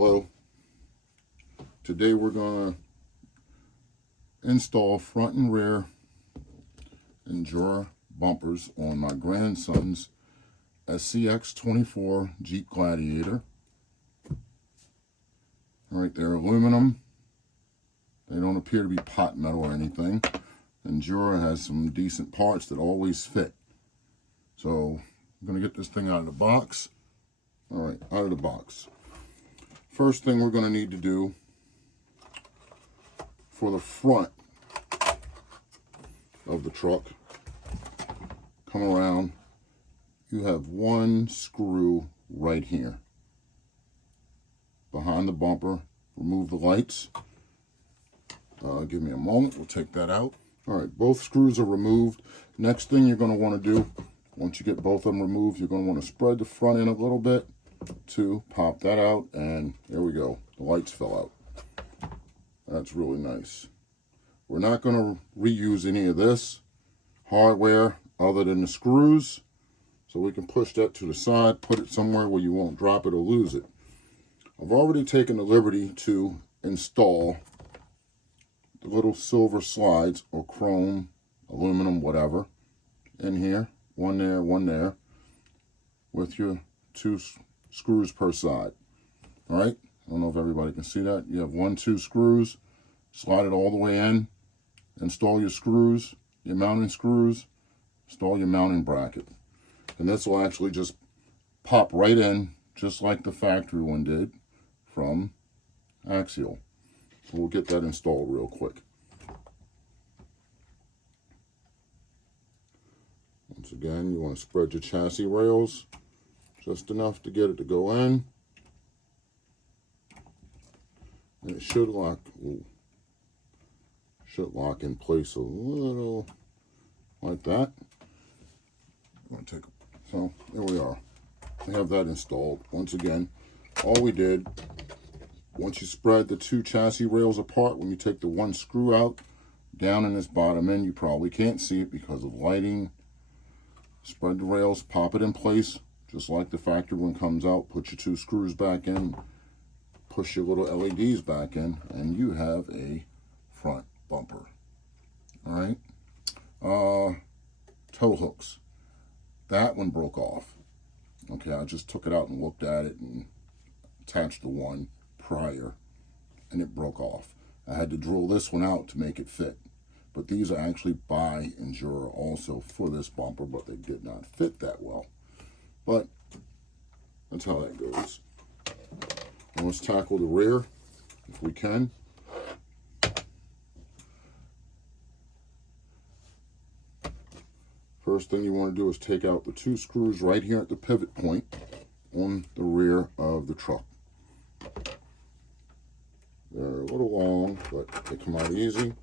Hello. Today we're going to install front and rear Endura bumpers on my grandson's SCX24 Jeep Gladiator. Alright, they're aluminum. They don't appear to be pot metal or anything. Endura has some decent parts that always fit. So I'm going to get this thing out of the box. Alright, out of the box. First thing we're going to need to do for the front of the truck, come around, you have one screw right here behind the bumper. Remove the lights. Give me a moment, we'll take that out. Alright, both screws are removed. Next thing you're going to want to do, once you get both of them removed, you're going to want to spread the front end a little bit to pop that out, and there we go. The lights fell out. That's really nice. We're not going to reuse any of this hardware other than the screws, so we can push that to the side, put it somewhere where you won't drop it or lose it. I've already taken the liberty to install the little silver slides, or chrome, aluminum, whatever, in here. One there, with your two screws per side. All right, I don't know if everybody can see that. You have 2 screws, slide it all the way in, install your screws, your mounting screws, install your mounting bracket. And this will actually just pop right in, just like the factory one did from Axial. So we'll get that installed real quick. Once again, you want to spread your chassis rails just enough to get it to go in. And it should lock in place a little like that. So there we are. We have that installed. Once again, all we did, once you spread the 2 chassis rails apart, when you take the one screw out, down in this bottom end, you probably can't see it because of lighting. Spread the rails, pop it in place, just like the factory one comes out. Put your 2 screws back in, push your little LEDs back in, and you have a front bumper. All right. Tow hooks. That one broke off. Okay, I just took it out and looked at it and attached the one prior, and it broke off. I had to drill this one out to make it fit. But these are actually by Endura also for this bumper, but they did not fit that well. But that's how that goes. And let's tackle the rear if we can. First thing you want to do is take out the 2 screws right here at the pivot point on the rear of the truck. They're a little long, but they come out easy.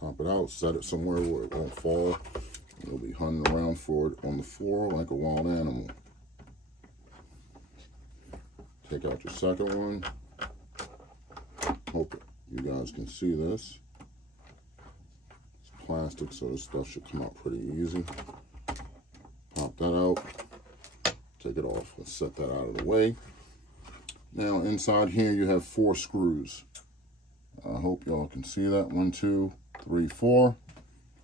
Pop it out, set it somewhere where it won't fall. You'll be hunting around for it on the floor like a wild animal. Take out your second one. Hope you guys can see this. It's plastic, so this stuff should come out pretty easy. Pop that out. Take it off. Let's set that out of the way. Now inside here you have 4 screws. I hope y'all can see that. 1, 2, 3, 4.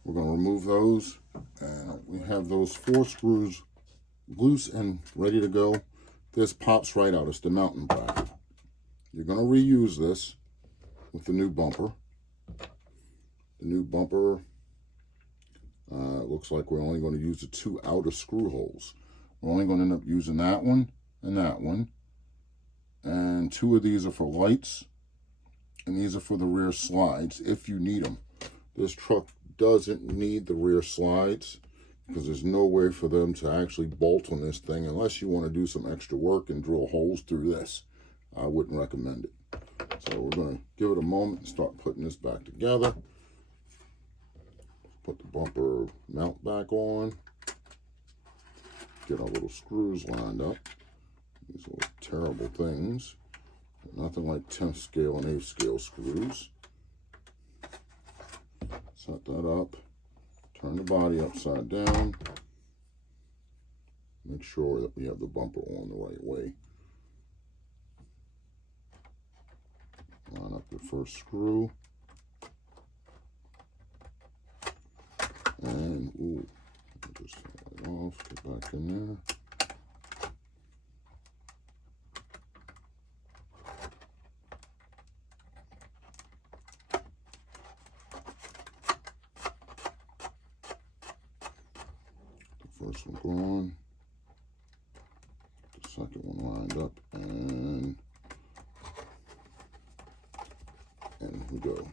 We're going to remove those, and we have those 4 screws loose and ready to go. This pops right out. It's the mounting bracket. You're going to reuse this with the new bumper. The new bumper, looks like we're only going to use the 2 outer screw holes. We're only going to end up using that one and that one. And 2 of these are for lights, and these are for the rear slides if you need them. This truck doesn't need the rear slides because there's no way for them to actually bolt on this thing unless you want to do some extra work and drill holes through this. I wouldn't recommend it. So we're going to give it a moment and start putting this back together. Put the bumper mount back on. Get our little screws lined up. These little terrible things. Nothing like 10th scale and 8th scale screws. Set that up. Turn the body upside down. Make sure that we have the bumper on the right way. Line up your first screw. And, ooh, just take that off, get back in there. First one gone, the second one lined up, and we go.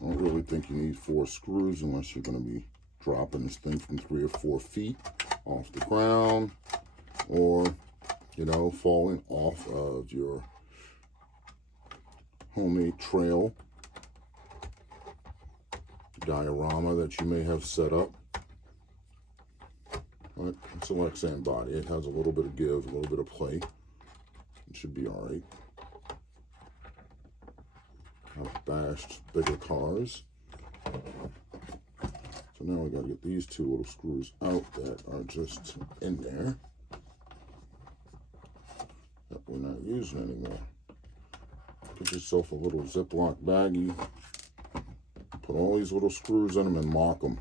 I don't really think you need 4 screws unless you're going to be dropping this thing from 3 or 4 feet off the ground, or, you know, falling off of your homemade trail diorama that you may have set up. But it's a Lexan body. It has a little bit of give, a little bit of play. It should be all right. I've bashed bigger cars. So now we got to get these 2 little screws out that are just in there that we're not using anymore. Get yourself a little Ziploc baggie. Put all these little screws in them and mark them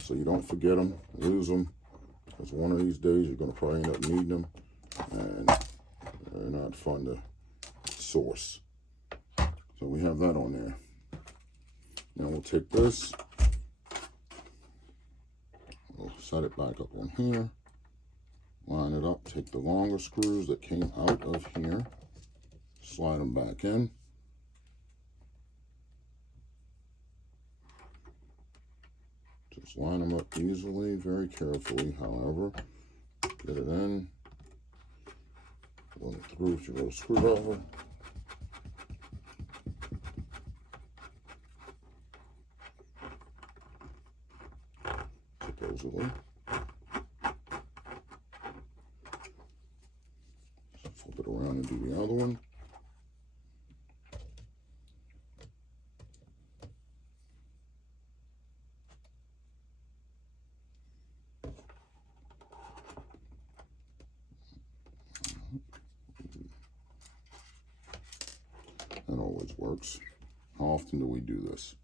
so you don't forget them, lose them, because one of these days you're going to probably end up needing them, and they're not fun to source. So we have that on there. Now we'll take this, we'll set it back up on here, line it up, take the longer screws that came out of here, slide them back in. Just line them up easily, very carefully, however. Get it in. Run it through with your little screwdriver. Supposedly. Flip it around and do the other one. That always works. How often do we do this?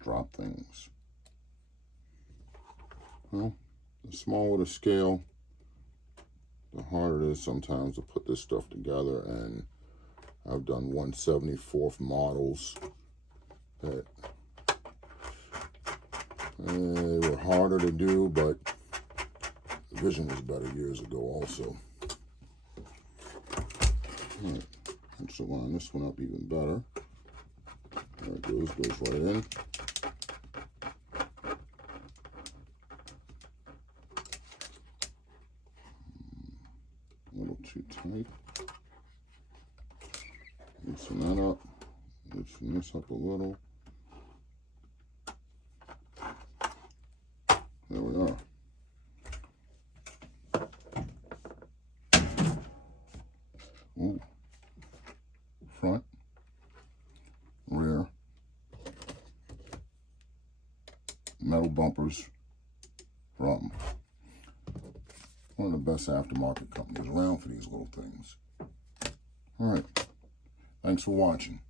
Drop things. Well, the smaller the scale, the harder it is sometimes to put this stuff together, and I've done 1/74th models that they were harder to do, but the vision was better years ago also. All right. Let's line this one up even better. There it goes right in. A little too tight. Loosen that up. Loosen this up a little. There we are. Ooh. Front, rear, metal bumpers from one of the best aftermarket companies around for these little things. All right, thanks for watching.